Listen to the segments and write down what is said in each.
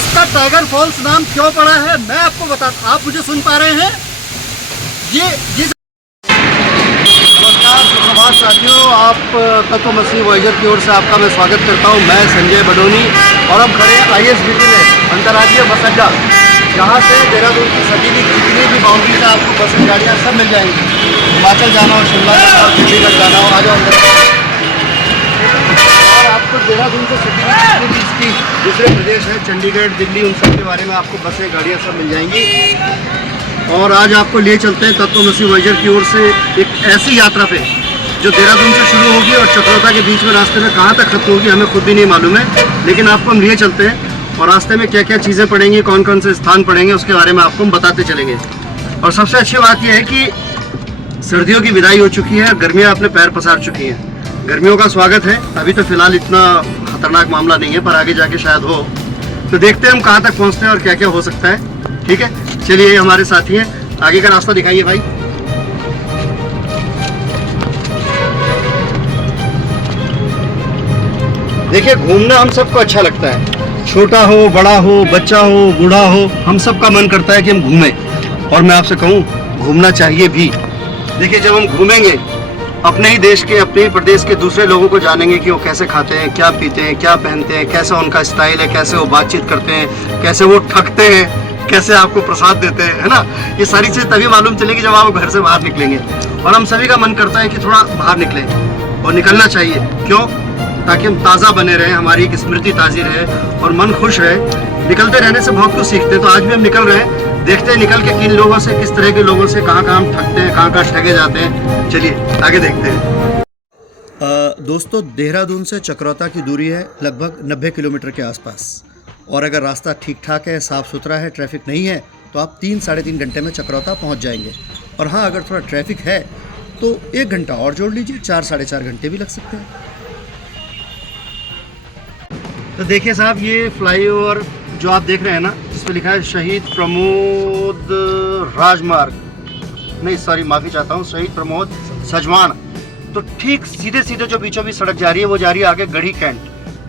इसका tiger false नाम क्यों पड़ा है मैं आपको बताता। आप मुझे सुन पा रहे हैं? ये नमस्कार सुप्रभात साथियों, आप तत्व मसीह वॉयजर की ओर से आपका मैं स्वागत करता हूं। मैं संजय बडोनी और हम खड़े हैं ISBT में, अंतर्राज्यीय बस अड्डा, जहाँ से देहरादून की सभी की जितनी भी बाउंड्री से आपको बस गाड़ियाँ सब मिल जाएंगी। हिमाचल जाना हो, शिमला जाना हो, चंडीगढ़ जाना हो, आ जाओ अंदर। और आपको देहरादून से सभी की दूसरे प्रदेश है, चंडीगढ़, दिल्ली, उन सब के बारे में आपको बसें गाड़ियाँ सब मिल जाएंगी। और आज आपको ले चलते हैं तत्व मसीह वॉयजर की ओर से एक ऐसी यात्रा पे जो देहरादून से शुरू होगी और चक्रोता के बीच में रास्ते में कहाँ तक खत्म होगी हमें खुद भी नहीं मालूम है, लेकिन आपको हम लिए चलते हैं और रास्ते में क्या क्या चीज़ें पड़ेंगी, कौन कौन से स्थान पड़ेंगे, उसके बारे में आपको हम बताते चलेंगे। और सबसे अच्छी बात यह है कि सर्दियों की विदाई हो चुकी है, गर्मियाँ अपने पैर पसार चुकी हैं। गर्मियों का स्वागत है। अभी तो फिलहाल इतना खतरनाक मामला नहीं है, पर आगे जाके शायद हो। तो देखते हैं हम कहाँ तक पहुँचते हैं और क्या क्या हो सकता है। ठीक है, चलिए, हमारे साथी हैं, आगे का रास्ता दिखाइए भाई। देखिए, घूमना हम सबको अच्छा लगता है, छोटा हो, बड़ा हो, बच्चा हो, बूढ़ा हो, हम सबका मन करता है कि हम घूमें। और मैं आपसे कहूँ, घूमना चाहिए भी। देखिए, जब हम घूमेंगे, अपने ही देश के, अपने ही प्रदेश के दूसरे लोगों को जानेंगे कि वो कैसे खाते हैं, क्या पीते हैं, क्या पहनते हैं, कैसा उनका स्टाइल है, कैसे वो बातचीत करते हैं, कैसे वो ठगते हैं, कैसे आपको प्रसाद देते हैं, है ना। ये सारी चीज़ तभी मालूम चलेगी जब आप घर से बाहर निकलेंगे। और हम सभी का मन करता है कि थोड़ा बाहर निकलें, और निकलना चाहिए। क्यों? ताकि हम ताज़ा बने रहें, हमारी एक स्मृति ताज़ी रहे और मन खुश रहे। निकलते रहने से बहुत कुछ सीखते हैं, तो आज भी हम निकल रहे हैं। देखते हैं निकल के किन लोगों से, किस तरह के लोगों से, कहाँ कहाँ हम ठगते हैं, कहाँ कहाँ ठगे जाते हैं। चलिए आगे देखते हैं। दोस्तों, देहरादून से चक्रोता की दूरी है लगभग 90 किलोमीटर के आसपास। और अगर रास्ता ठीक ठाक है, साफ़ सुथरा है, ट्रैफिक नहीं है, तो आप 3-3.5 घंटे में चक्रोता पहुंच जाएंगे। और हाँ, अगर थोड़ा ट्रैफिक है तो 1 घंटा और जोड़ लीजिए, 4-4.5 घंटे भी लग सकते हैं। तो देखिए साहब, ये फ्लाईओवर जो आप देख रहे हैं ना, जिस पर लिखा है शहीद प्रमोद राजमार्ग, नहीं सॉरी, माफ़ी चाहता हूँ, शहीद प्रमोद सजवान। तो ठीक सीधे सीधे जो बीचों बीच सड़क जा रही है, वो जा रही है आगे गढ़ी कैंट।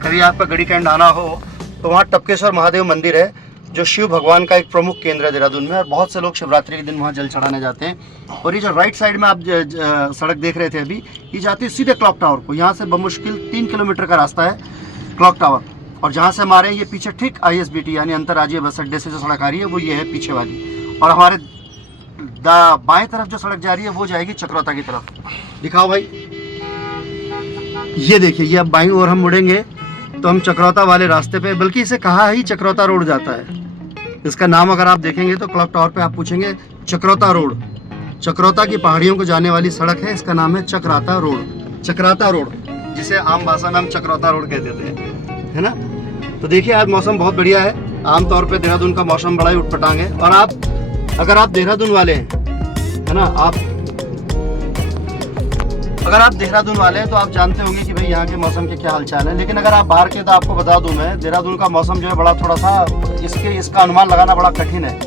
कभी आपका गढ़ी कैंट आना हो तो वहाँ टपकेश्वर महादेव मंदिर है, जो शिव भगवान का एक प्रमुख केंद्र है देहरादून में। और बहुत से लोग शिवरात्रि के दिन वहाँ जल चढ़ाने जाते हैं। और ये जो राइट साइड में आप सड़क देख रहे थे अभी, ये जाती है सीधे क्लॉक टावर को। यहाँ से बमुश्किल 3 किलोमीटर का रास्ता है क्लॉक टावर। और जहाँ से हमारे ये पीछे ठीक ISBT यानी अंतर्राज्यीय बस अड्डे से जो सड़क आ रही है, वो ये है पीछे वाली। और हमारे बाएं तरफ जो सड़क जा रही है, वो जाएगी चक्रोता की तरफ। दिखाओ भाई, ये देखिए, ये अब बाईं ओर हम मुड़ेंगे तो हम चक्रोता वाले रास्ते पे, बल्कि इसे कहा ही चक्रोता रोड जाता है। इसका नाम अगर आप देखेंगे तो क्लॉक टावर पे आप पूछेंगे चक्रोता रोड। चक्रोता की पहाड़ियों को जाने वाली सड़क है, इसका नाम है चक्राता रोड। चक्राता रोड, जिसे आम भाषा में हम चक्रोता रोड कह देते हैं, है ना। तो देखिए, आज मौसम बहुत बढ़िया है। आमतौर पे देहरादून का मौसम बड़ा ही उटपटांग है। और आप, अगर आप देहरादून वाले हैं, है ना, अगर आप देहरादून वाले हैं तो आप जानते होंगे कि भाई यहाँ के मौसम के क्या हालचाल है। लेकिन अगर आप बाहर के, तो आपको बता दूं मैं, देहरादून का मौसम जो है बड़ा थोड़ा सा, इसका अनुमान लगाना बड़ा कठिन है।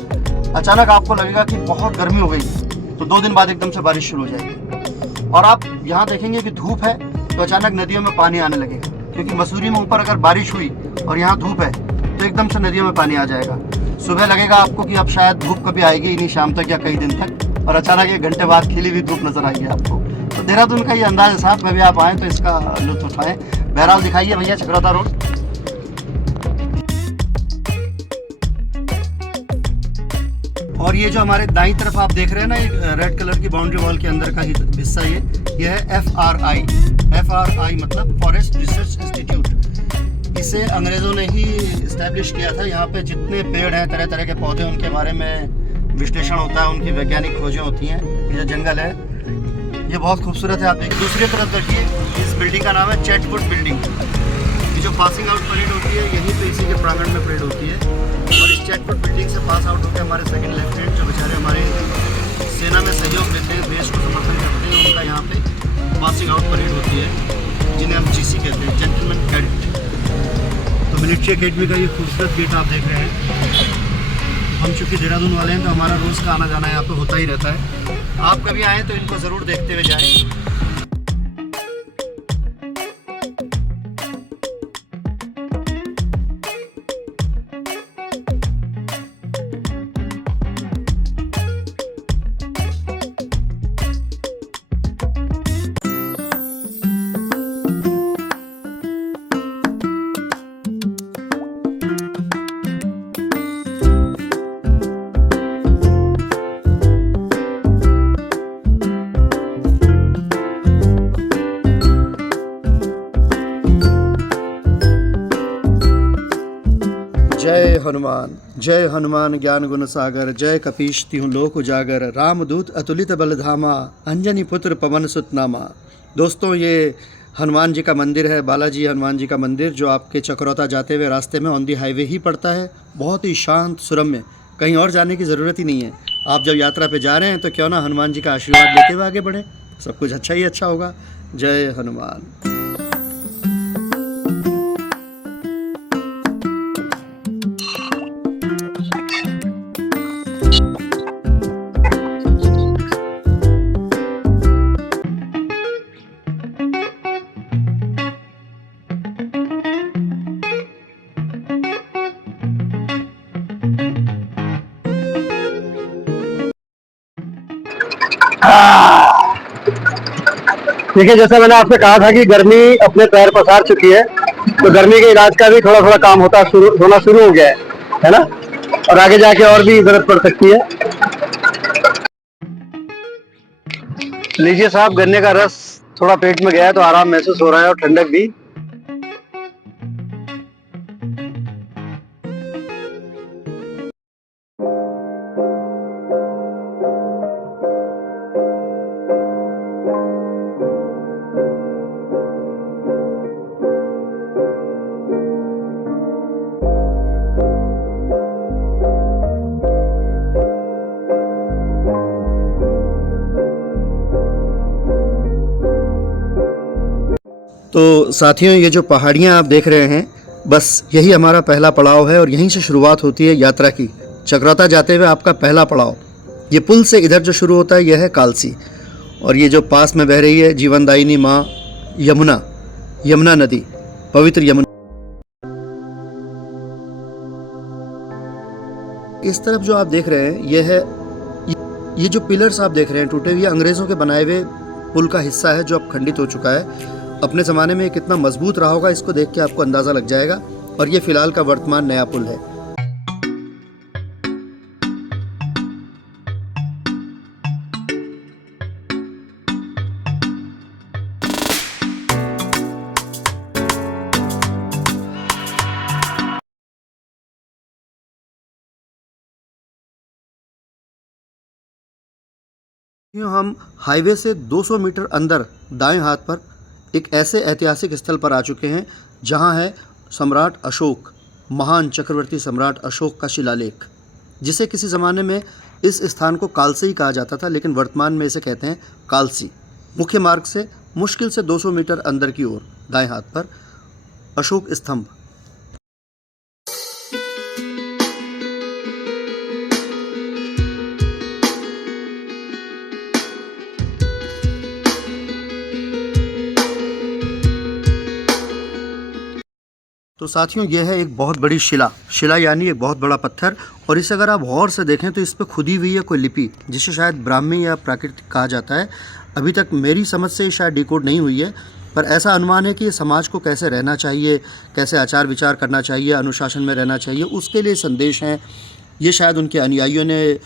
अचानक आपको लगेगा कि बहुत गर्मी हो गई, तो 2 दिन बाद एकदम से बारिश शुरू हो जाएगी। और आप यहाँ देखेंगे कि धूप है, तो अचानक नदियों में पानी आने लगेगा। क्योंकि मसूरी में ऊपर अगर बारिश हुई और यहाँ धूप है, तो एकदम से नदियों में पानी आ जाएगा। सुबह लगेगा आपको कि अब शायद धूप कभी आएगी ही नहीं, शाम तक या कई दिन तक, और अचानक 1 घंटे बाद खिली हुई धूप नजर आएगी आपको। तो देहरादून का ये अंदाज है साहब, कभी आप आएँ तो इसका लुत्फ उठाएं। बहरहाल दिखाइए भैया चक्रोता रोड। और ये जो हमारे दाईं तरफ आप देख रहे हैं ना, एक रेड कलर की बाउंड्री वॉल के अंदर का ही हिस्सा, ये है FRI मतलब फॉरेस्ट रिसर्च इंस्टीट्यूट। इसे अंग्रेज़ों ने ही इस्टेब्लिश किया था। यहाँ पे जितने पेड़ हैं, तरह तरह के पौधे, उनके बारे में विश्लेषण होता है, उनकी वैज्ञानिक खोजें होती हैं। ये जो जंगल है, ये बहुत खूबसूरत है। आप देखिए, दूसरी तरफ देखिए, इस बिल्डिंग का नाम है चैटफुट बिल्डिंग। ये जो पासिंग आउट परेड होती है, यहीं पे इसी के प्रांगण में परेड होती है। और इस चैटफुट बिल्डिंग से पास आउट होकर हमारे सेकंड लेफ्टिनेंट, जो बेचारे हमारे सेना में सहयोग देते हैं, देश को समर्थन करते हैं, उनका यहाँ पे पासिंग आउट परेड होती है, जिन्हें हम GC कहते हैं, जेंटलमैन कैडेट। तो मिलिट्री एकेडमी का ये खूबसूरत गेट आप देख रहे हैं। हम चूँकि देहरादून वाले हैं, तो हमारा रोज़ का आना जाना यहाँ पे होता ही रहता है। आप कभी आएँ तो इनको ज़रूर देखते हुए जाएँ। जय हनुमान ज्ञान गुण सागर, जय कपीश तिहुँ लोक उजागर, रामदूत अतुलित बलधामा, अंजनी पुत्र पवन सुत नामा। दोस्तों, ये हनुमान जी का मंदिर है, बालाजी हनुमान जी का मंदिर, जो आपके चकरौता जाते हुए रास्ते में ऑन दी हाईवे ही पड़ता है। बहुत ही शांत सुरम्य, कहीं और जाने की ज़रूरत ही नहीं है। आप जब यात्रा पे जा रहे हैं तो क्यों ना हनुमान जी का आशीर्वाद लेते हुए आगे बढ़ें, सब कुछ अच्छा ही अच्छा होगा। जय हनुमान। देखिए, जैसा मैंने आपसे कहा था कि गर्मी अपने पैर पसार चुकी है, तो गर्मी के इलाज का भी थोड़ा थोड़ा काम होना शुरू हो गया है ना, और आगे जाके और भी जरूरत पड़ सकती है। लीजिए साहब, गन्ने का रस थोड़ा पेट में गया है तो आराम महसूस हो रहा है और ठंडक भी। तो साथियों, ये जो पहाड़ियाँ आप देख रहे हैं, बस यही हमारा पहला पड़ाव है और यहीं से शुरुआत होती है यात्रा की। चकराता जाते हुए आपका पहला पड़ाव, ये पुल से इधर जो शुरू होता है यह है कालसी, और ये जो पास में बह रही है जीवनदायिनी माँ यमुना नदी, पवित्र यमुना। इस तरफ जो आप देख रहे हैं ये जो पिलर्स आप देख रहे हैं टूटे हुए, अंग्रेज़ों के बनाए हुए पुल का हिस्सा है जो अब खंडित हो चुका है। अपने ज़माने में कितना मजबूत रहा होगा इसको देख के आपको अंदाज़ा लग जाएगा। और ये फ़िलहाल का वर्तमान नया पुल है। हम हाईवे से 200 मीटर अंदर दाएं हाथ पर एक ऐसे ऐतिहासिक स्थल पर आ चुके हैं जहां है सम्राट अशोक, महान चक्रवर्ती सम्राट अशोक का शिलालेख, जिसे किसी ज़माने में इस स्थान को कालसी कहा जाता था, लेकिन वर्तमान में इसे कहते हैं कालसी। मुख्य मार्ग से मुश्किल से 200 मीटर अंदर की ओर दाएं हाथ पर अशोक स्तंभ। तो साथियों, यह है एक बहुत बड़ी शिला यानी एक बहुत बड़ा पत्थर, और इसे अगर आप गौर से देखें तो इस पर खुदी हुई है कोई लिपि, जिसे शायद ब्राह्मी या प्राकृतिक कहा जाता है। अभी तक मेरी समझ से शायद डिकोड नहीं हुई है, पर ऐसा अनुमान है कि समाज को कैसे रहना चाहिए, कैसे आचार विचार करना चाहिए, अनुशासन में रहना चाहिए, उसके लिए संदेश हैं। ये शायद उनके अनुयायियों ने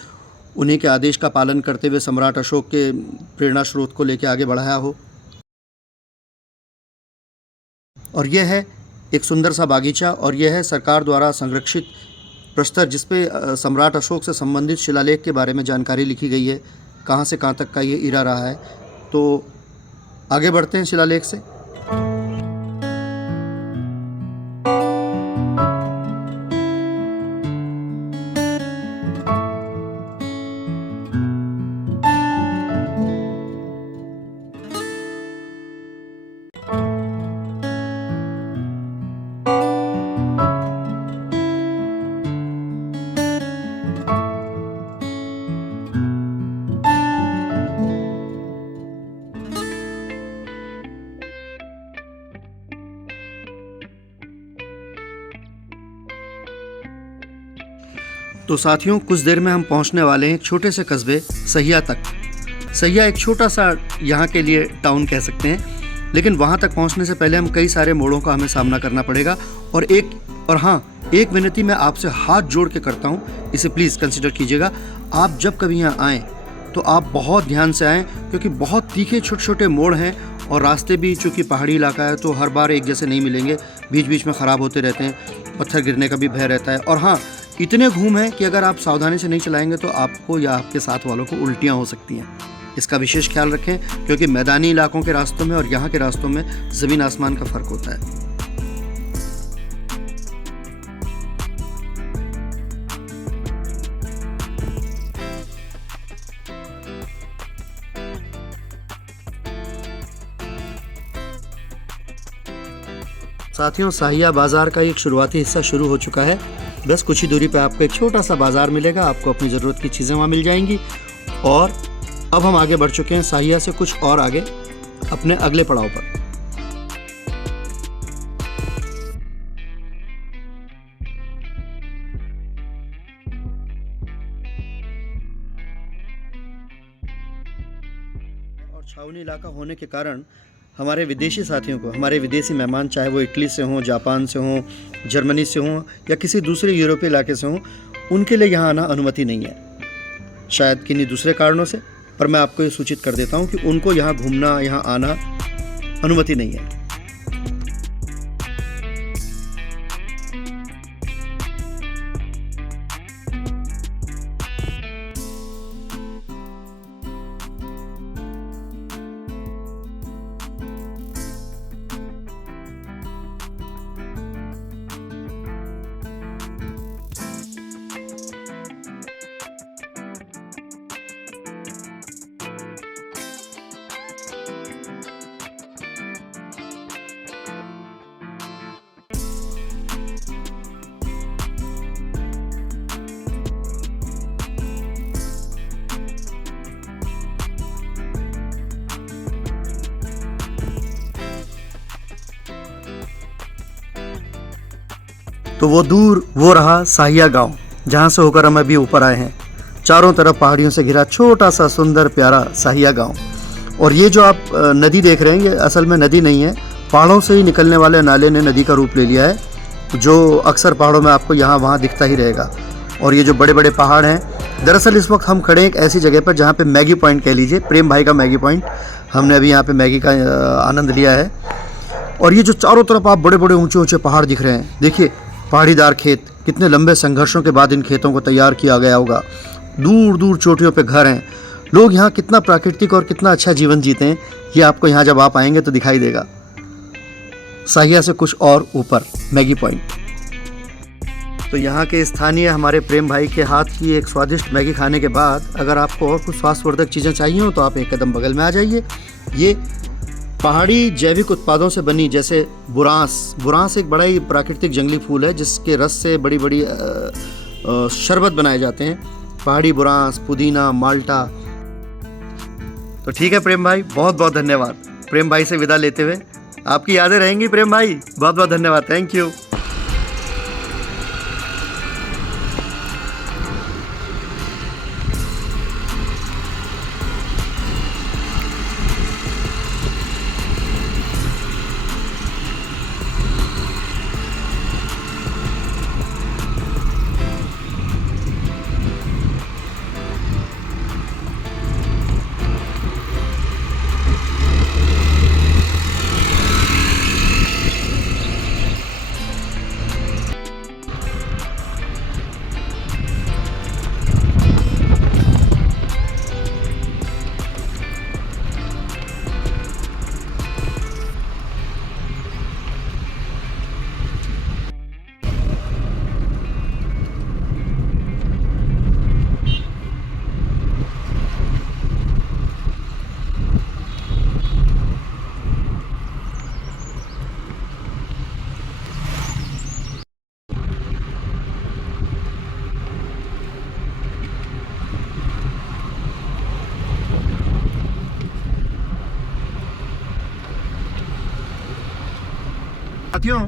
उन्हीं के आदेश का पालन करते हुए सम्राट अशोक के प्रेरणा स्रोत को लेकर आगे बढ़ाया हो। और यह है एक सुंदर सा बागीचा, और यह है सरकार द्वारा संरक्षित प्रस्तर, जिस पे सम्राट अशोक से संबंधित शिलालेख के बारे में जानकारी लिखी गई है, कहाँ से कहाँ तक का ये इरा रहा है। तो आगे बढ़ते हैं शिलालेख से। तो साथियों, कुछ देर में हम पहुंचने वाले हैं एक छोटे से कस्बे सहिया तक। सहिया एक छोटा सा यहाँ के लिए टाउन कह सकते हैं, लेकिन वहाँ तक पहुँचने से पहले हम कई सारे मोड़ों का हमें सामना करना पड़ेगा। और हाँ, एक विनती मैं आपसे हाथ जोड़ के करता हूँ, इसे प्लीज़ कंसिडर कीजिएगा। आप जब कभी यहाँ आएँ तो आप बहुत ध्यान से आएँ, क्योंकि बहुत तीखे छोटे छोटे मोड़ हैं, और रास्ते भी चूँकि पहाड़ी इलाका है तो हर बार एक जैसे नहीं मिलेंगे, बीच बीच में ख़राब होते रहते हैं। पत्थर गिरने का भी भय रहता है। और हाँ, इतने घूम हैं कि अगर आप सावधानी से नहीं चलाएंगे तो आपको या आपके साथ वालों को उल्टियाँ हो सकती हैं। इसका विशेष ख्याल रखें, क्योंकि मैदानी इलाकों के रास्तों में और यहाँ के रास्तों में ज़मीन आसमान का फ़र्क होता है। साथियों, साहिया बाज़ार का एक शुरुआती हिस्सा शुरू हो चुका है। बस कुछ ही दूरी पे आपको एक छोटा सा बाज़ार मिलेगा, आपको अपनी ज़रूरत की चीज़ें वहाँ मिल जाएंगी। और अब हम आगे बढ़ चुके हैं साहिया से कुछ और आगे अपने अगले पड़ाव पर। और छावनी इलाका होने के कारण हमारे विदेशी साथियों को, हमारे विदेशी मेहमान, चाहे वो इटली से हों, जापान से हों, जर्मनी से हों या किसी दूसरे यूरोपीय इलाके से हों, उनके लिए यहाँ आना अनुमति नहीं है, शायद किन्हीं दूसरे कारणों से। पर मैं आपको ये सूचित कर देता हूँ कि उनको यहाँ घूमना, यहाँ आना अनुमति नहीं है। तो वो दूर वो रहा साहिया गांव, जहां से होकर हम अभी ऊपर आए हैं। चारों तरफ पहाड़ियों से घिरा छोटा सा सुंदर प्यारा साहिया गांव। और ये जो आप नदी देख रहे हैं, ये असल में नदी नहीं है, पहाड़ों से ही निकलने वाले नाले ने नदी का रूप ले लिया है, जो अक्सर पहाड़ों में आपको यहाँ वहाँ दिखता ही रहेगा। और ये जो बड़े बड़े पहाड़ हैं, दरअसल इस वक्त हम खड़े हैं एक ऐसी जगह पर जहाँ पे मैगी पॉइंट कह लीजिए, प्रेम भाई का मैगी पॉइंट। हमने अभी यहाँ पे मैगी का आनंद लिया है। और ये जो चारों तरफ आप बड़े बड़े ऊंचे ऊंचे पहाड़ दिख रहे हैं, देखिए पहाड़ीदार खेत, कितने लंबे संघर्षों के बाद इन खेतों को तैयार किया गया होगा। दूर दूर चोटियों पे घर हैं। लोग यहाँ कितना प्राकृतिक और कितना अच्छा जीवन जीते हैं, ये आपको यहाँ जब आप आएंगे तो दिखाई देगा। साहिया से कुछ और ऊपर मैगी पॉइंट। तो यहाँ के स्थानीय हमारे प्रेम भाई के हाथ की एक स्वादिष्ट मैगी खाने के बाद अगर आपको और कुछ स्वास्थ्यवर्धक चीज़ें चाहिए हो तो आप एक कदम बगल में आ जाइए। ये पहाड़ी जैविक उत्पादों से बनी, जैसे बुरांस एक बड़ा ही प्राकृतिक जंगली फूल है जिसके रस से बड़ी बड़ी शरबत बनाए जाते हैं। पहाड़ी बुरांस, पुदीना, माल्टा। तो ठीक है प्रेम भाई, बहुत बहुत धन्यवाद। प्रेम भाई से विदा लेते हुए, आपकी यादें रहेंगी प्रेम भाई। बहुत बहुत धन्यवाद, थैंक यू। साथियों,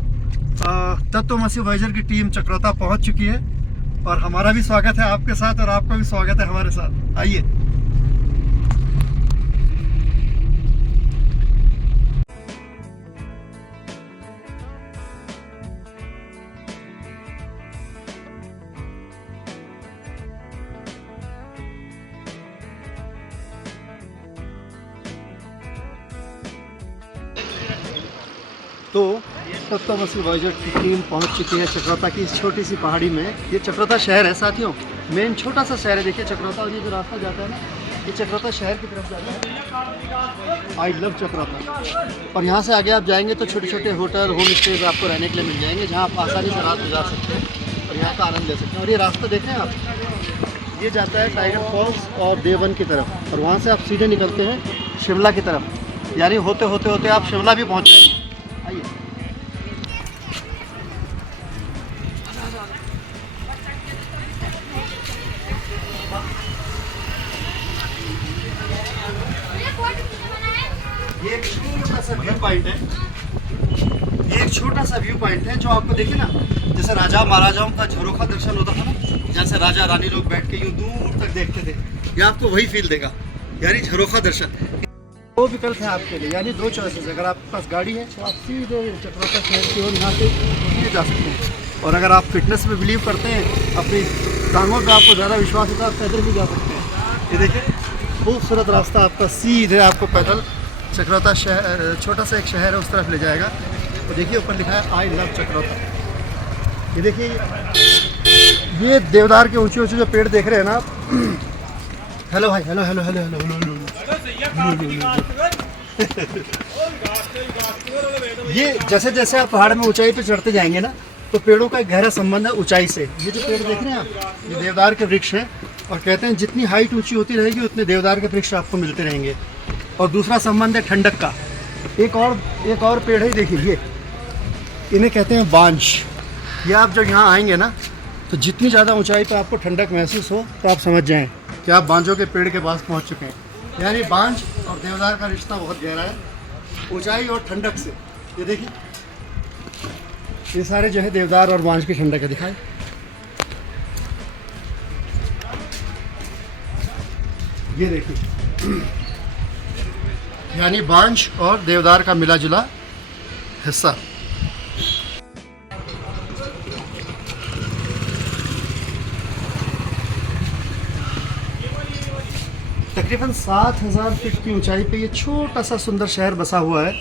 तत्व मसीह वाइजर की टीम चक्रोता पहुंच चुकी है और हमारा भी स्वागत है आपके साथ और आपका भी स्वागत है हमारे साथ। आइए। तो तक तो बस वॉयजर की टीम पहुंच चुकी है चक्रोता की इस छोटी सी पहाड़ी में। ये चक्रोता शहर है साथियों, मेन छोटा सा शहर है। देखिए चक्रोता, और ये जो रास्ता जाता है ना, ये चक्रोता शहर की तरफ जाता है। I love Chakrata. और यहाँ से आगे आप जाएंगे तो छोटे छोटे होटल, होम स्टेज आपको रहने के लिए मिल जाएंगे, जहाँ आप आसानी से रात गुजार सकते हैं और यहाँ का आनंद ले सकते हैं। और ये रास्ता देखें आप, ये जाता है टाइगर फॉल्स और देवन की तरफ, और वहाँ से आप सीधे निकलते हैं शिमला की तरफ। यानी होते होते होते आप शिमला भी पहुँच जाएंगे। आइए। ये एक छोटा सा व्यू पॉइंट है, ये एक छोटा सा व्यू पॉइंट है जो आपको देखिए ना, जैसे राजा महाराजाओं का झरोखा दर्शन होता था ना, जैसे राजा रानी लोग बैठ के यूँ दूर तक देखते थे, ये आपको वही फील देगा, यानी झरोखा दर्शन। दो विकल्प हैं आपके लिए, यानी दो चॉइसेस। अगर आपके पास गाड़ी है तो आप सीधे चक्रोता शहर की ओर यहाँ से सीधे जा सकते हैं, और अगर आप फिटनेस में बिलीव करते हैं, अपनी टांगों पर आपको ज़्यादा विश्वास होता है, आप पैदल भी जा सकते हैं। ये देखिए खूबसूरत रास्ता आपका सीधे आपको पैदल चक्रोता शहर, छोटा सा एक शहर है, उस तरफ ले जाएगा। तो देखिए ऊपर लिखा है आई लव चक्रोता। ये देखिए ये देवदार के ऊंचे ऊंचे जो पेड़ देख रहे हैं ना आप। हेलो भाई, hello hello hello hello hello. ये जैसे जैसे आप पहाड़ में ऊंचाई पे चढ़ते जाएंगे ना, तो पेड़ों का एक गहरा संबंध है ऊंचाई से। ये जो पेड़ देख रहे हैं आप, ये देवदार के वृक्ष है, और कहते हैं जितनी हाइट ऊंची होती रहेगी उतने देवदार के वृक्ष आपको मिलते रहेंगे। और दूसरा संबंध है ठंडक का। एक और पेड़ है, देखिए ये, इन्हें कहते हैं बांज। ये आप जब यहाँ आएंगे ना, तो जितनी ज़्यादा ऊंचाई पर आपको ठंडक महसूस हो तो आप समझ जाएं कि आप बांजों के पेड़ के पास पहुँच चुके हैं। यानी बांज और देवदार का रिश्ता बहुत गहरा है, ऊंचाई और ठंडक से। ये देखिए ये सारे जो है देवदार और बांज की ठंडक है, दिखाए। ये देखिए यानी बांज और देवदार का मिला जुला हिस्सा। तकरीबन 7000 फीट की ऊंचाई पे ये छोटा सा सुंदर शहर बसा हुआ है।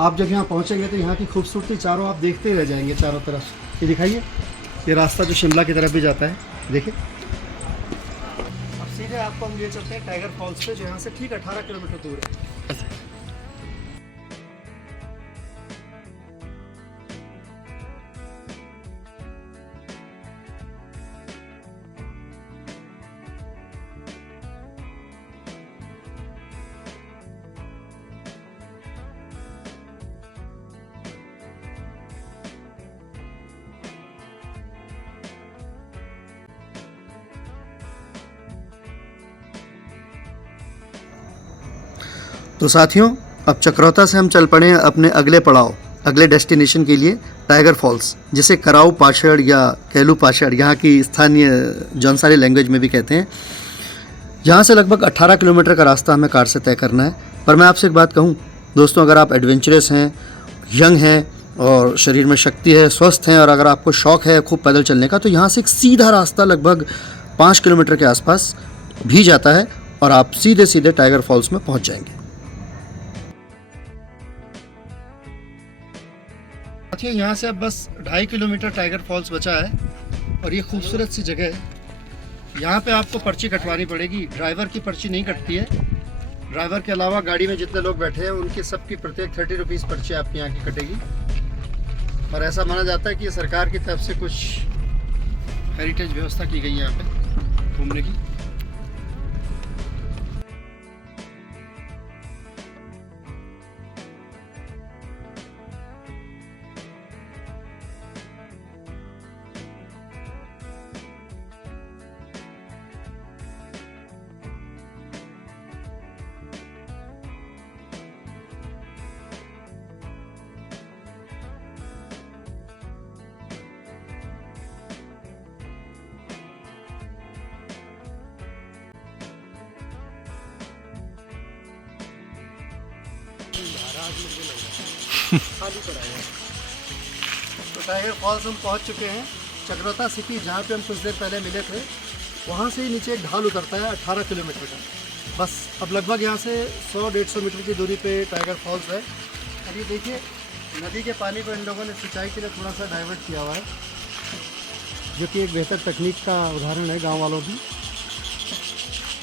आप जब यहाँ पहुँचेंगे तो यहाँ की खूबसूरती चारों आप देखते ही रह जाएंगे चारों तरफ। ये दिखाइए, ये रास्ता जो शिमला की तरफ भी जाता है, देखिए। अब सीधे आपको हम ले चलते हैं टाइगर फॉल्स पे, जो यहाँ से ठीक 18 किलोमीटर दूर है। तो साथियों, अब चक्रोता से हम चल पड़े हैं अपने अगले पड़ाव, अगले डेस्टिनेशन के लिए, टाइगर फॉल्स, जिसे कराऊ पाशड़ या कैलू पाशड़ यहाँ की स्थानीय जौनसारी लैंग्वेज में भी कहते हैं। यहाँ से लगभग 18 किलोमीटर का रास्ता हमें कार से तय करना है। पर मैं आपसे एक बात कहूँ दोस्तों, अगर आप एडवेंचरस हैं, यंग हैं और शरीर में शक्ति है, स्वस्थ हैं, और अगर आपको शौक़ है खूब पैदल चलने का, तो यहाँ से एक सीधा रास्ता लगभग 5 किलोमीटर के आसपास भी जाता है और आप सीधे सीधे टाइगर फॉल्स में पहुँच जाएंगे। यहाँ से अब बस 2.5 किलोमीटर टाइगर फॉल्स बचा है, और ये खूबसूरत सी जगह है। यहाँ पे आपको पर्ची कटवानी पड़ेगी, ड्राइवर की पर्ची नहीं कटती है। ड्राइवर के अलावा गाड़ी में जितने लोग बैठे हैं उनकी सबकी प्रत्येक 30 रुपीज़ पर्ची आपकी यहाँ की कटेगी। और ऐसा माना जाता है कि ये सरकार की तरफ से कुछ हेरिटेज व्यवस्था की गई है यहाँ पे घूमने की। खाली पड़ा है। तो टाइगर फॉल्स हम पहुंच चुके हैं। चक्रोता सिटी, जहाँ पे हम कुछ देर पहले मिले थे, वहाँ से ही नीचे एक ढाल उतरता है 18 किलोमीटर का। बस अब लगभग यहाँ से 100-150 मीटर की दूरी पे टाइगर फॉल्स है। अब ये देखिए नदी के पानी को इन लोगों ने सिंचाई के लिए थोड़ा सा डाइवर्ट किया हुआ है, जो कि एक बेहतर तकनीक का उदाहरण है गांव वालों की।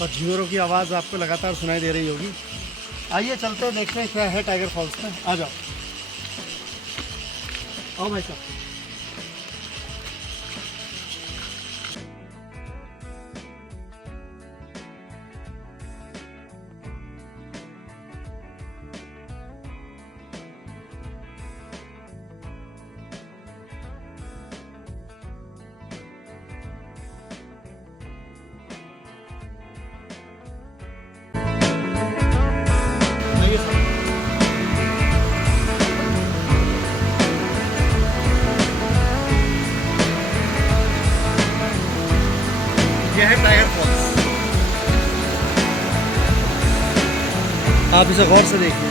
और झींगरों की आवाज़ आपको लगातार सुनाई दे रही होगी। आइए चलते हैं, देखते हैं क्या है टाइगर फॉल्स में। आ जाओ, आओ भाई साहब। ये है टाइगर फॉल्स, आप इसे गौर से देखिए।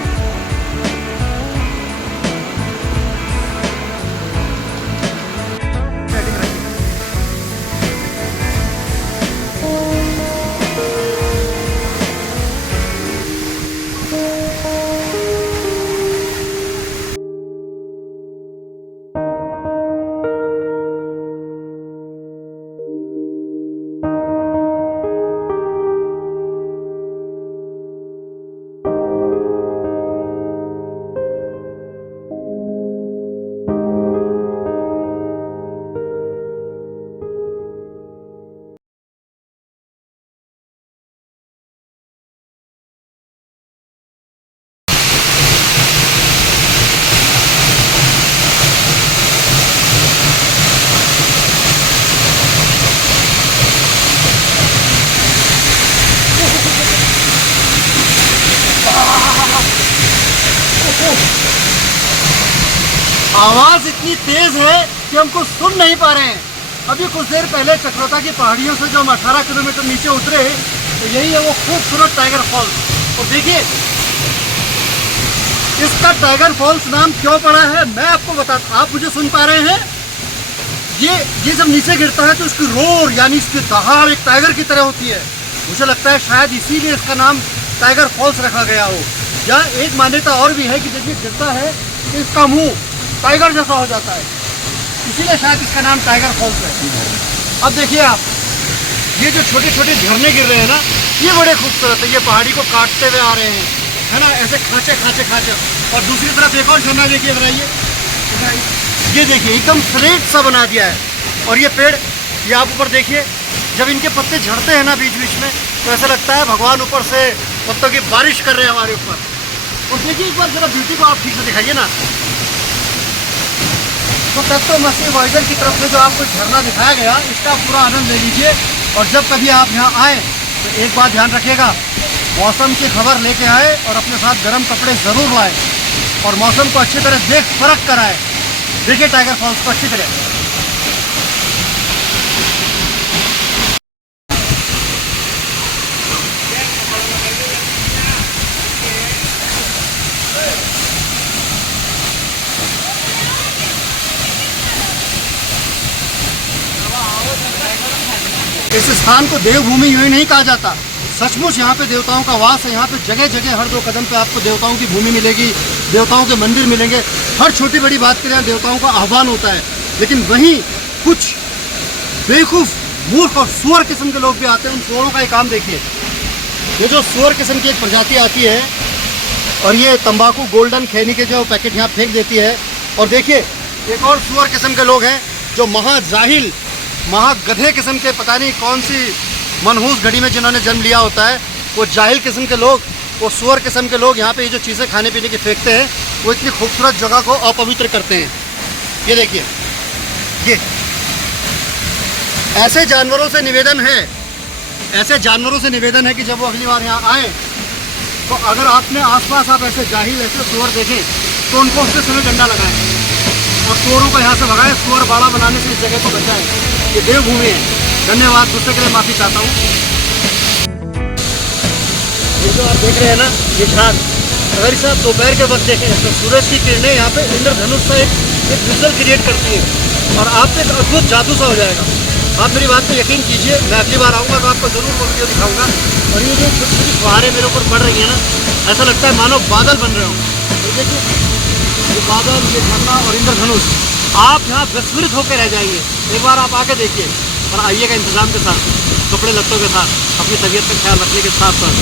आवाज इतनी तेज है कि हमको सुन नहीं पा रहे हैं। अभी कुछ देर पहले चक्रोता की पहाड़ियों से जो हम 18 किलोमीटर नीचे उतरे, तो यही है वो खूबसूरत टाइगर फॉल्स। और देखिए, इसका टाइगर फॉल्स नाम क्यों पड़ा है मैं आपको बताता। आप मुझे सुन पा रहे हैं? ये जब नीचे गिरता है तो इसकी रोर यानी इसकी दहाड़ एक टाइगर की तरह होती है। मुझे लगता है शायद इसीलिए इसका नाम टाइगर फॉल्स रखा गया हो। या एक मान्यता और भी है कि जब ये गिरता है तो इसका मुंह टाइगर जैसा हो जाता है, इसीलिए शायद इसका नाम टाइगर फॉल्स है। अब देखिए आप, ये जो छोटे छोटे झरने गिर रहे हैं ना, ये बड़े खूबसूरत है। ये पहाड़ी को काटते हुए आ रहे हैं, है ना, ऐसे खांचे खांचे खांचे। और दूसरी तरफ एक और झरना देखिए, बनाइए, ये देखिए एकदम स्ट्रेट सा बना दिया है। और ये पेड़, ये आप ऊपर देखिए, जब इनके पत्ते झड़ते हैं ना बीच बीच में, तो ऐसा लगता है भगवान ऊपर से पत्तों की बारिश कर रहे हैं हमारे ऊपर। और देखिए एक बार जरा ब्यूटी को आप ठीक से दिखाइए ना। तो तत्व मसीह वॉइजर की तरफ से जो आपको झरना दिखाया गया, इसका पूरा आनंद ले लीजिए। और जब कभी आप यहाँ आए तो एक बात ध्यान रखिएगा, मौसम की खबर लेके आए और अपने साथ गर्म कपड़े ज़रूर लाएं और मौसम को अच्छी तरह देख परख कर आए। देखिए टाइगर फॉल्स को अच्छी तरह। इस स्थान को देवभूमि यूं ही नहीं कहा जाता। सचमुच यहाँ पे देवताओं का वास है। यहाँ पे जगह जगह हर 2 कदम पे आपको देवताओं की भूमि मिलेगी, देवताओं के मंदिर मिलेंगे। हर छोटी बड़ी बात के लिए देवताओं का आह्वान होता है। लेकिन वहीं कुछ बेवकूफ़, मूर्ख और सुअर किस्म के लोग भी आते हैं। उन सुअरों का एक काम देखिए, ये जो सुअर किस्म की एक प्रजाति आती है और ये तंबाकू गोल्डन खैनी के जो पैकेट यहाँ फेंक देती है। और देखिए एक और सुअर किस्म के लोग हैं जो महाजाहिल, महागधे किस्म के, पता नहीं कौन सी मनहूस घड़ी में जिन्होंने जन्म लिया होता है, वो जाहिल किस्म के लोग, वो सुअर किस्म के लोग यहाँ पे ये जो चीज़ें खाने पीने की फेंकते हैं, वो इतनी खूबसूरत जगह को अपवित्र करते हैं। ये देखिए, ये ऐसे जानवरों से निवेदन है, ऐसे जानवरों से निवेदन है कि जब वो अगली बार यहाँ आए तो अगर आपने आसपास आप ऐसे जाहिल, ऐसे सुअर देखें तो उनको उससे समय डंडा लगाएं और सुअरों को यहाँ से भगाएं। सुअर बाड़ा बनाने से इस जगह को बचाएं। ये देवभूमि है। धन्यवाद, दूसरे के लिए माफ़ी चाहता हूँ। ये जो आप देख रहे हैं ना, ये झाग, अगर इसे आप दोपहर के वक्त देखें तो सूरज की किरणें यहाँ पे इंद्रधनुष का एक विजुअल क्रिएट करती है और आपको एक अद्भुत जादू सा हो जाएगा। आप मेरी बात पे यकीन कीजिए, मैं अगली बार आऊँगा तो आपको ज़रूर वो वीडियो दिखाऊँगा। और ये जो छोटी छोटी फुहारें मेरे ऊपर पड़ रही हैं ना, ऐसा लगता है मानो बादल बन रहे हो। तो देखिए ये बादल, ये झरना और इंद्रधनुष, आप यहाँ विस्मृत होकर रह जाएंगे। एक बार आप आके देखिए, और आइएगा इंतजाम के साथ, कपड़े लत्तों के साथ, अपनी तबीयत का ख्याल रखने के साथ साथ।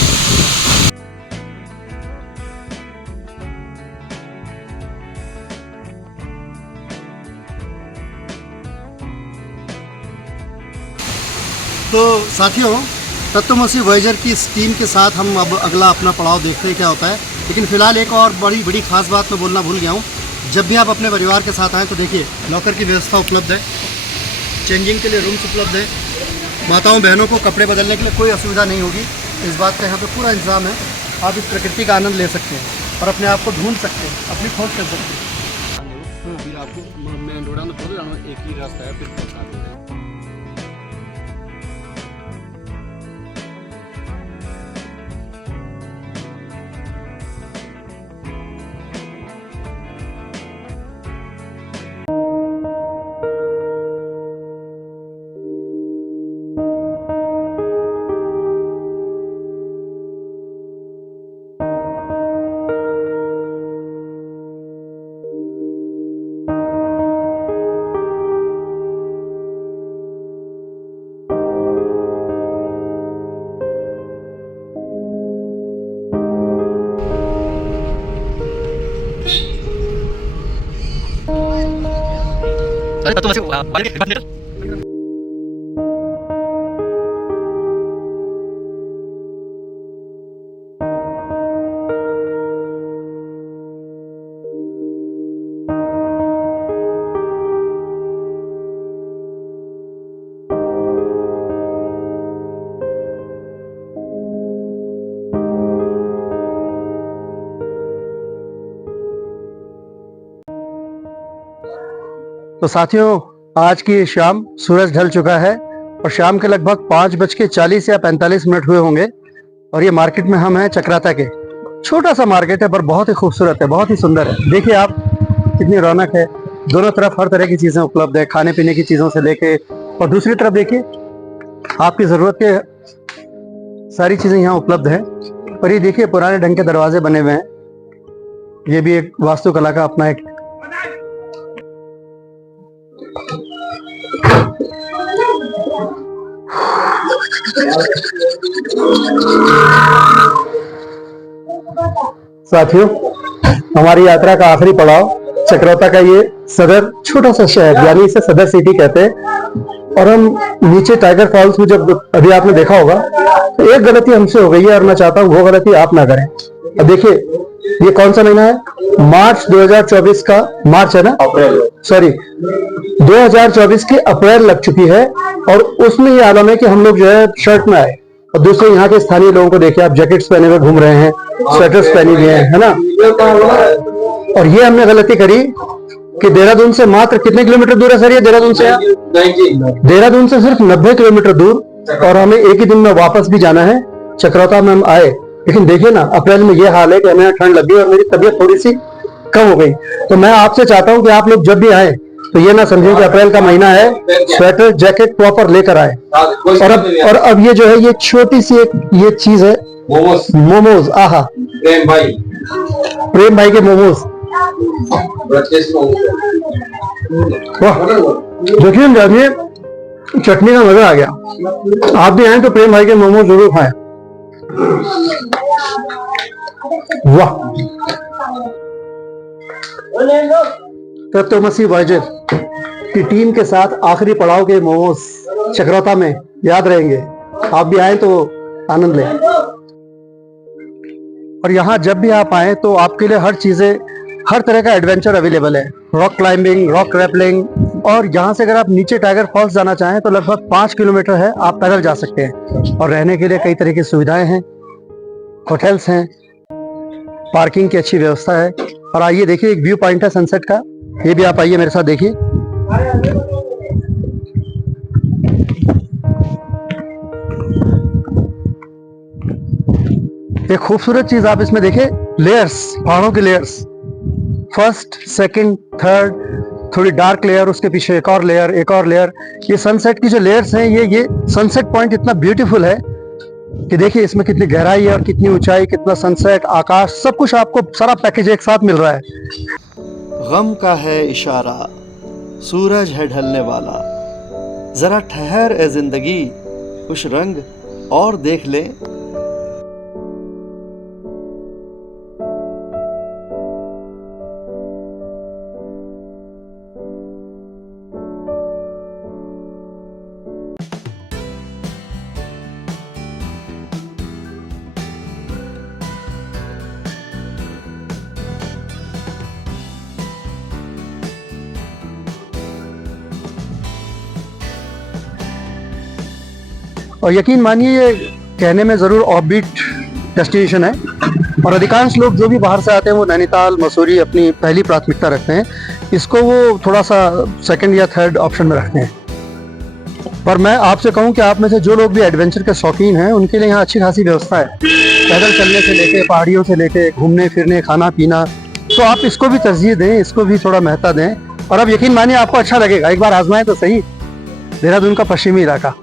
तो साथियों, तत्वमसी वॉयेजर की इस टीम के साथ हम अब अगला अपना पड़ाव देखते हैं क्या होता है। लेकिन फ़िलहाल एक और बड़ी खास बात मैं बोलना भूल गया हूँ। जब भी आप अपने परिवार के साथ आएँ तो देखिए, लॉकर की व्यवस्था उपलब्ध है, चेंजिंग के लिए रूम्स उपलब्ध है, माताओं बहनों को कपड़े बदलने के लिए कोई असुविधा नहीं होगी। इस बात का यहाँ पे पूरा इंतजाम है। आप इस प्रकृति का आनंद ले सकते हैं और अपने आप को ढूंढ सकते हैं, अपनी खोज कर सकते हैं। फिर आपको मैं रोड एक ही रास्ता है, फिर तो साथियों, आज की शाम सूरज ढल चुका है और शाम के लगभग 5:40 या 45 मिनट हुए होंगे। और ये मार्केट में हम हैं चक्राता के। छोटा सा मार्केट है पर बहुत ही खूबसूरत है, बहुत ही सुंदर है। देखिए आप, कितनी रौनक है। दोनों तरफ हर तरह की चीजें उपलब्ध है, खाने पीने की चीजों से लेके, और दूसरी तरफ देखिए आपकी जरूरत के सारी चीजें यहाँ उपलब्ध है। और ये देखिए पुराने ढंग के दरवाजे बने हुए हैं। ये भी एक वास्तुकला का अपना एक साथियों, हमारी यात्रा का आखिरी पड़ाव चक्राता का ये सदर छोटा सा शहर, यानी इसे सदर सिटी कहते हैं। और हम नीचे टाइगर फॉल्स में जब अभी आपने देखा होगा, तो एक गलती हमसे हो गई है और मैं चाहता हूँ वो गलती आप ना करें। अब देखिए, ये कौन सा महीना है? मार्च 2024 का मार्च है ना, सॉरी 2024 की अप्रैल लग चुकी है। और उसमें ये आलम है कि हम लोग जो है शर्ट में आए, और दूसरे यहाँ के स्थानीय लोगों को देखिए, आप जैकेट्स पहने हुए घूम रहे हैं, स्वेटर्स पहने हुए हैं, है ना। और ये हमने गलती करी कि देहरादून से मात्र कितने किलोमीटर दूर है सर ये देहरादून से? देहरादून से सिर्फ 90 किलोमीटर दूर, और हमें एक ही दिन में वापस भी जाना है। चक्राता में हम आए, लेकिन देखिए ना, अप्रैल में ये हाल है कि हमें ठंड लगी और मेरी तबीयत थोड़ी सी कम हो गई। तो मैं आपसे चाहता हूं कि आप लोग जब भी आए तो ये ना समझें कि अप्रैल का महीना है, स्वेटर जैकेट प्रॉपर लेकर आए। और अब ये जो है, ये छोटी सी एक ये चीज है, मोमोज। आहा, प्रेम भाई के मोमोज, देखिए जानिए, चटनी का मजा आ गया। आप भी आए तो प्रेम भाई के मोमोज जरूर खाएं। वाह, तत्वमसी वॉयेजर की टीम के साथ आखिरी पड़ाव के मोमोज चक्राता में याद रहेंगे। आप भी आए तो आनंद लें। और यहाँ जब भी आप आए तो आपके लिए हर तरह का एडवेंचर अवेलेबल है। रॉक क्लाइंबिंग, रॉक रैपलिंग, और यहाँ से अगर आप नीचे टाइगर फॉल्स जाना चाहें तो लगभग 5 किलोमीटर है, आप पैदल जा सकते हैं। और रहने के लिए कई तरह की सुविधाएं हैं, होटल्स हैं, पार्किंग की अच्छी व्यवस्था है। और आइए देखिए, एक व्यू पॉइंट है सनसेट का, ये भी आप आइए मेरे साथ देखिए। एक खूबसूरत चीज आप इसमें देखिए, लेयर्स, पहाड़ों के लेयर्स, फर्स्ट, सेकंड, थर्ड, थोड़ी डार्क लेयर, उसके पीछे एक और लेयर, एक और लेयर। ये सनसेट की जो लेयर्स हैं, ये सनसेट पॉइंट इतना ब्यूटीफुल है कि देखिए इसमें कितनी गहराई है और कितनी ऊंचाई, कितना सनसेट, आकाश, सब कुछ आपको सारा पैकेज एक साथ मिल रहा है। गम का है इशारा, सूरज है ढलने वाला, जरा ठहर ए जिंदगी, कुछ रंग और देख ले। और यकीन मानिए ये कहने में ज़रूर ऑफबीट डेस्टिनेशन है, और अधिकांश लोग जो भी बाहर से आते हैं वो नैनीताल मसूरी अपनी पहली प्राथमिकता रखते हैं, इसको वो थोड़ा सा सेकंड या थर्ड ऑप्शन में रखते हैं। पर मैं आपसे कहूं कि आप में से जो लोग भी एडवेंचर के शौकीन हैं उनके लिए यहाँ अच्छी खासी व्यवस्था है, पैदल चलने से लेके पहाड़ियों से लेके घूमने फिरने खाना पीना, तो आप इसको भी तरजीह दें, इसको भी थोड़ा महत्व दें, और अब यकीन मानिए आपको अच्छा लगेगा। एक बार आजमाएं तो सही, देहरादून का पश्चिमी इलाका।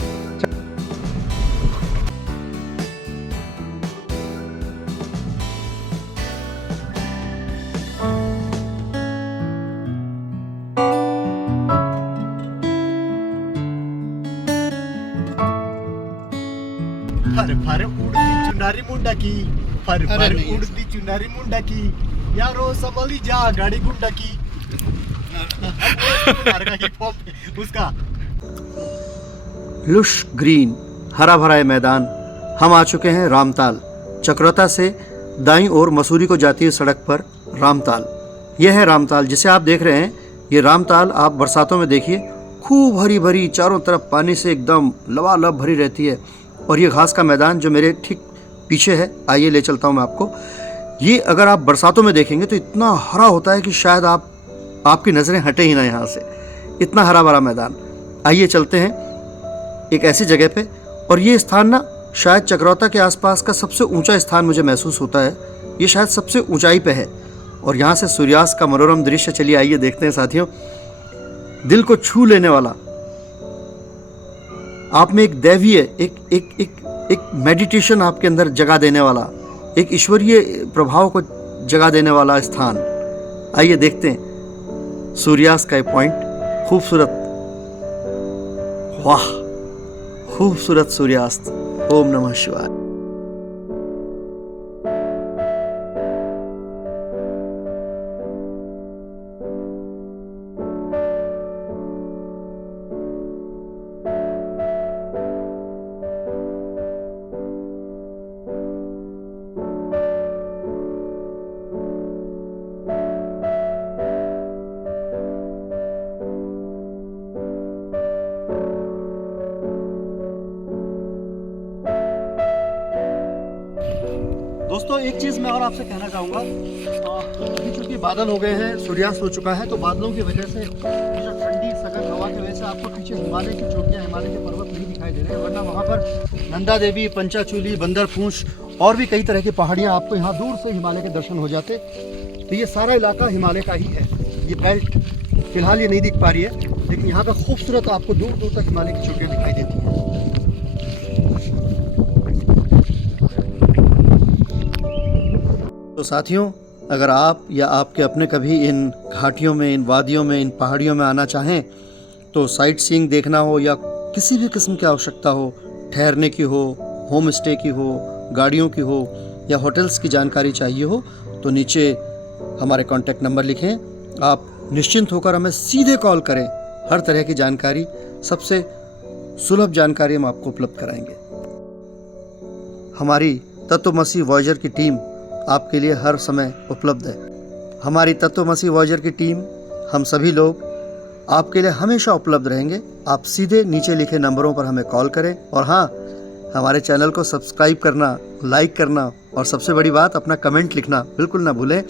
फर फर उड़ती चुनारी मुंडा की, फर फर उड़ती चुनारी मुंडा की, यारो संभली जा गाड़ी गुंडा की। उसका लुश ग्रीन हरा भरा ये मैदान। हम आ चुके हैं रामताल। चक्रोता से दाईं ओर मसूरी को जाती हुई सड़क पर रामताल। यह है रामताल जिसे आप देख रहे हैं। ये रामताल आप बरसातों में देखिए, खूब हरी भरी, चारों तरफ पानी से एकदम लबालब भरी रहती है। और ये घास का मैदान जो मेरे ठीक पीछे है, आइए ले चलता हूँ मैं आपको। ये अगर आप बरसातों में देखेंगे तो इतना हरा होता है कि शायद आपकी नज़रें हटे ही ना यहाँ से, इतना हरा भरा मैदान। आइए चलते हैं एक ऐसी जगह पे। और ये स्थान ना शायद चक्रोता के आसपास का सबसे ऊंचा स्थान मुझे महसूस होता है। ये शायद सबसे ऊंचाई पे है और यहाँ से सूर्यास्त का मनोरम दृश्य, चलिए आइए देखते हैं साथियों। दिल को छू लेने वाला, आप में एक दैवीय एक मेडिटेशन आपके अंदर जगा देने वाला, एक ईश्वरीय प्रभाव को जगा देने वाला स्थान। आइए देखते हैं सूर्यास्त का एक पॉइंट। खूबसूरत, वाह, खूबसूरत सूर्यास्त। ओम नमः शिवाय। दोस्तों एक चीज़ मैं और आपसे कहना चाहूँगा, अभी चूँकि बादल हो गए हैं, सूर्यास्त हो चुका है, तो बादलों की वजह से ये जो ठंडी सघन हवा की वजह से आपको पीछे हिमालय की चोटियाँ, हिमालय के पर्वत नहीं दिखाई दे रहे हैं, वरना वहाँ पर नंदा देवी, पंचाचूली, बंदरपूंछ और भी कई तरह की पहाड़ियाँ आपको यहाँ दूर से हिमालय के दर्शन हो जाते। तो ये सारा इलाका हिमालय का ही है। ये बेल्ट फिलहाल ये नहीं दिख पा रही है, लेकिन यहाँ का खूबसूरत आपको दूर दूर तक हिमालय की चोटियाँ दिखाई देती हैं। तो साथियों, अगर आप या आपके अपने कभी इन घाटियों में, इन वादियों में, इन पहाड़ियों में आना चाहें, तो साइट सीइंग देखना हो या किसी भी किस्म की आवश्यकता हो, ठहरने की हो, होम स्टे की हो, गाड़ियों की हो या होटल्स की जानकारी चाहिए हो, तो नीचे हमारे कॉन्टैक्ट नंबर लिखें। आप निश्चिंत होकर हमें सीधे कॉल करें। हर तरह की जानकारी, सबसे सुलभ जानकारी हम आपको उपलब्ध कराएंगे। हमारी तत्वमसी वॉयेजर की टीम आपके लिए हर समय उपलब्ध है। हमारी तत्वमसी वॉयेजर की टीम, हम सभी लोग आपके लिए हमेशा उपलब्ध रहेंगे। आप सीधे नीचे लिखे नंबरों पर हमें कॉल करें। और हाँ, हमारे चैनल को सब्सक्राइब करना, लाइक करना और सबसे बड़ी बात, अपना कमेंट लिखना बिल्कुल ना भूलें।